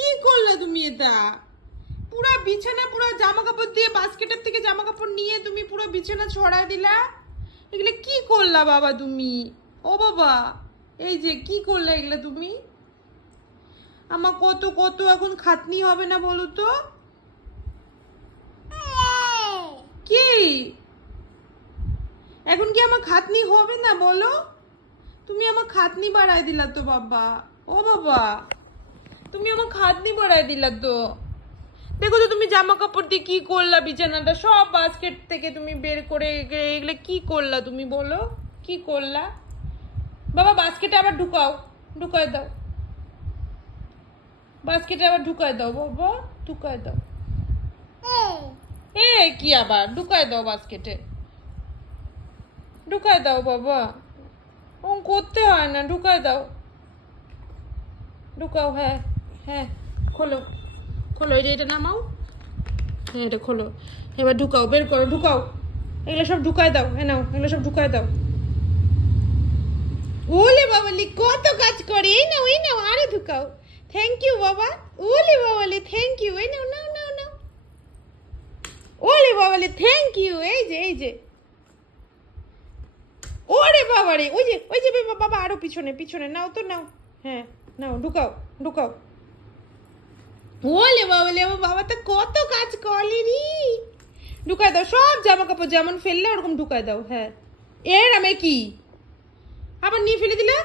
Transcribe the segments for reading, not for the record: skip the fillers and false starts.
কি করলে তুমি এটা? পুরো বিছানা পুরো জামা কাপড় দিয়ে বাস্কেটের থেকে জামা কাপড় নিয়ে তুমি পুরো বিছানা ছড়ায় দিলা। এগুলো কি করলা বাবা তুমি? ও বাবা, এই যে কি করলে এগুলো তুমি? আমার কত কত এখন খাটনি হবে না বলো তো? কি এখন কি আমার খাটনি হবে না বলো? তুমি আমার খাটনি বাড়ায় দিলা তো বাবা। ও বাবা, তুমি আমার খাটনি বাড়ায় দিলা তো। দেখো তো তুমি জামা কাপড় দিয়ে কি করলা, বিছানাটা সব বাস্কেট থেকে তুমি বের করে এগুলো কি করলা তুমি বলো? কি করলা বাবা? বাস্কেটে আবার ঢুকাও, ঢুকায় দাও, বাস্কেটে আবার ঢুকায় দাও বাবা, ঢুকায় দাও। এ কি আবার ঢুকায় দাও বাস্কেটে, ঢুকায় দাও বাবা। ও করতে হয় না, ঢুকায় দাও, ঢুকাও। হ্যাঁ হ্যাঁ, খোলো খোলো, এটা নামাও। হ্যাঁ এটা খোলো, এবার ঢুকাও, বের করো, ঢুকাও। এগুলো সব ঢুকায় দাও, হ্যাঁ নাও, এগুলো সব ঢুকায় দাও। ওলে বাবালি কত কাজ করে, এই নাও এই নাও, আরে ঢুকাও। থ্যাংক ইউ বাবা। ওলে বাবালি থ্যাংক ইউ, এই নাও নাও নাও নাও। ওলে বাবালি থ্যাংক ইউ, এই যে এই যে। ওরে বাবা রে, ওই যে বাবা, আরো পিছনে পিছনে নাও তো, নাও। হ্যাঁ নাও, ঢুকাও ঢুকাও। ওলে বাবালে, আমার বাবা তো কত কাজ করে রে। ঢুকায় দাও সব জামা কাপড়, যেমন ফেললে ওরকম ঢুকায় দাও। হ্যাঁ এর আমি কি আবার নিয়ে ফেলে দিলা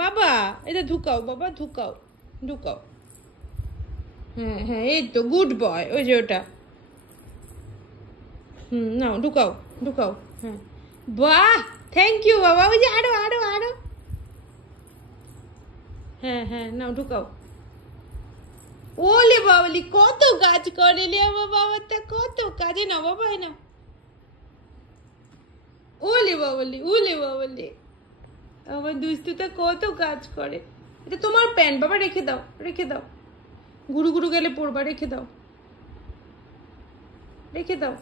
বাবা? এটা ঢুকাও বাবা, ঢুকাও ঢুকাও। হ্যাঁ হ্যাঁ, এই তো গুড বয়, ওই যে ওটা। নাও ঢুকাও ঢুকাও। হ্যাঁ বাহ, থ্যাংক ইউ বাবা। ওই যে আরো আরো আরো। হ্যাঁ হ্যাঁ নাও ঢুকাও। ওলে বাবলি কত কাজ করে রে আমার বাবাটা, কত কাজে। না বাবা, না। ওলে বাবলি, ওলে বাবলি, আমার দুষ্টুটা কত কাজ করে। এটা তোমার প্যান্ট বাবা, রেখে দাও রেখে দাও, গুরু গুরু গেলে পড়বা, রেখে দাও রেখে দাও,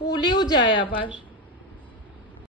পলেও যায় আবার।